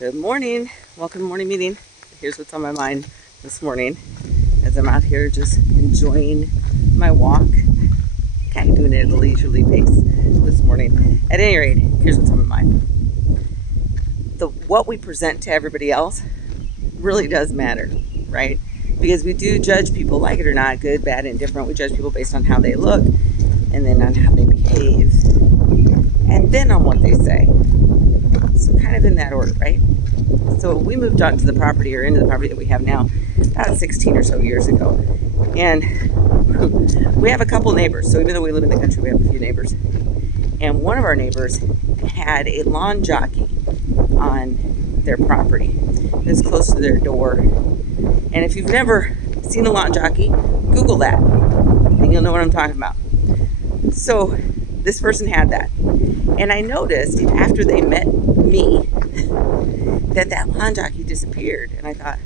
Good morning. Welcome to morning meeting. Here's what's on my mind this morning as I'm out here just enjoying my walk. Kind of doing it at a leisurely pace this morning. At any rate, here's what's on my mind. What we present to everybody else really does matter, right? Because we do judge people, like it or not, good, bad, indifferent. We judge people based on how they look and then on how they behave and then on what they say. So kind of in that order, right? So we moved onto the property or into the property that we have now about 16 or so years ago. And we have a couple neighbors. So even though we live in the country, we have a few neighbors. And one of our neighbors had a lawn jockey on their property. It's close to their door. And if you've never seen a lawn jockey, Google that and you'll know what I'm talking about. So this person had that. And I noticed after they met me that lawn jockey disappeared. And I thought,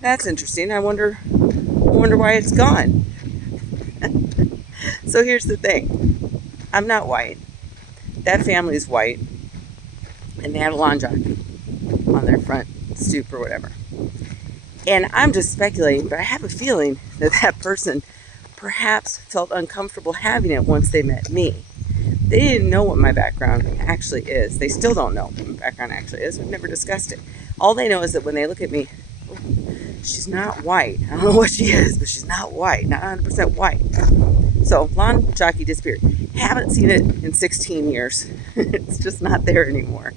that's interesting. I wonder why it's gone. So here's the thing. I'm not white. That family's white. And they had a lawn jockey on their front stoop or whatever. And I'm just speculating, but I have a feeling that person perhaps felt uncomfortable having it once they met me. They didn't know what my background actually is. They still don't know what my background actually is. We've never discussed it. All they know is that when they look at me, she's not white. I don't know what she is, but she's not white, not 100% white. So lawn jockey disappeared. Haven't seen it in 16 years. It's just not there anymore.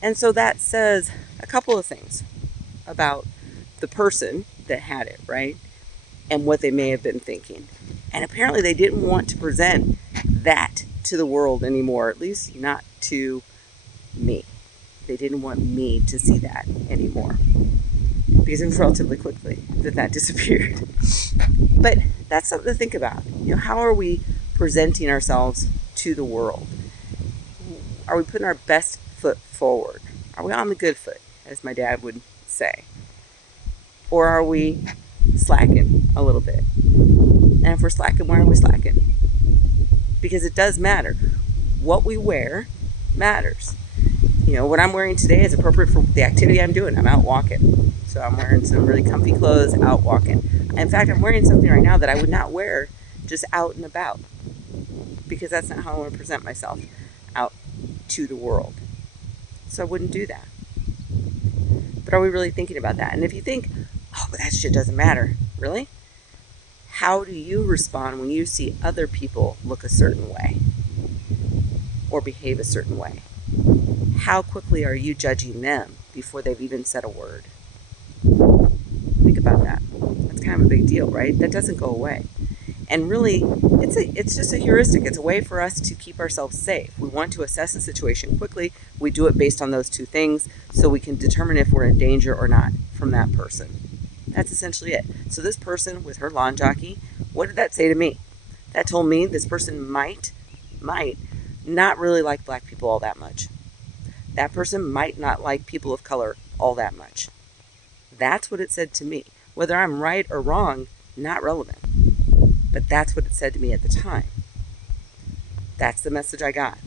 And so that says a couple of things about the person that had it, right? And what they may have been thinking. And apparently they didn't want to present that to the world anymore, at least not to me. They didn't want me to see that anymore because it was relatively quickly that disappeared. But that's something to think about. How are we presenting ourselves to the world? Are we putting our best foot forward? Are we on the good foot, as my dad would say? Or are we slacking a little bit? And if we're slacking, why are we slacking? Because it does matter. What we wear matters. What I'm wearing today is appropriate for the activity I'm doing. I'm out walking. So I'm wearing some really comfy clothes, out walking. In fact, I'm wearing something right now that I would not wear just out and about. Because that's not how I want to present myself out to the world. So I wouldn't do that. But are we really thinking about that? And if you think, but that shit doesn't matter. Really? How do you respond when you see other people look a certain way or behave a certain way? How quickly are you judging them before they've even said a word? Think about that. That's kind of a big deal, right? That doesn't go away. And really, it's just a heuristic. It's a way for us to keep ourselves safe. We want to assess a situation quickly. We do it based on those two things so we can determine if we're in danger or not from that person. That's essentially it. So this person with her lawn jockey, what did that say to me? That told me this person might not really like black people all that much. That person might not like people of color all that much. That's what it said to me. Whether I'm right or wrong, not relevant. But that's what it said to me at the time. That's the message I got.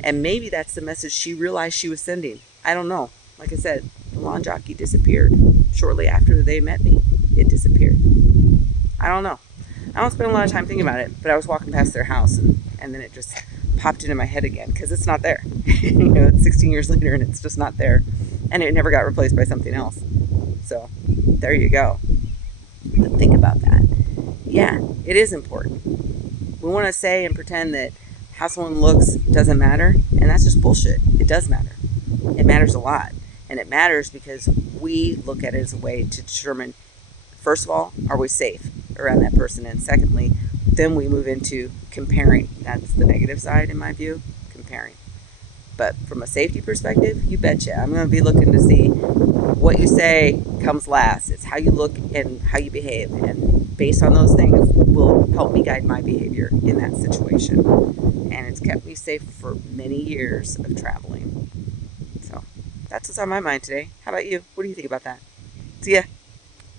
And maybe that's the message she realized she was sending. I don't know. Like I said, the lawn jockey disappeared. Shortly after they met me, it disappeared. I don't know. I don't spend a lot of time thinking about it, but I was walking past their house and then it just popped into my head again because it's not there. It's 16 years later and it's just not there. And it never got replaced by something else. So there you go. But think about that. Yeah, it is important. We want to say and pretend that how someone looks doesn't matter, and that's just bullshit. It does matter. It matters a lot. And it matters because we look at it as a way to determine, first of all, are we safe around that person? And secondly, then we move into comparing. That's the negative side in my view, comparing. But from a safety perspective, you betcha. I'm going to be looking to see what you say comes last. It's how you look and how you behave. And based on those things will help me guide my behavior in that situation. And it's kept me safe for many years of traveling. So that's what's on my mind today. How about you? What do you think about that? See ya.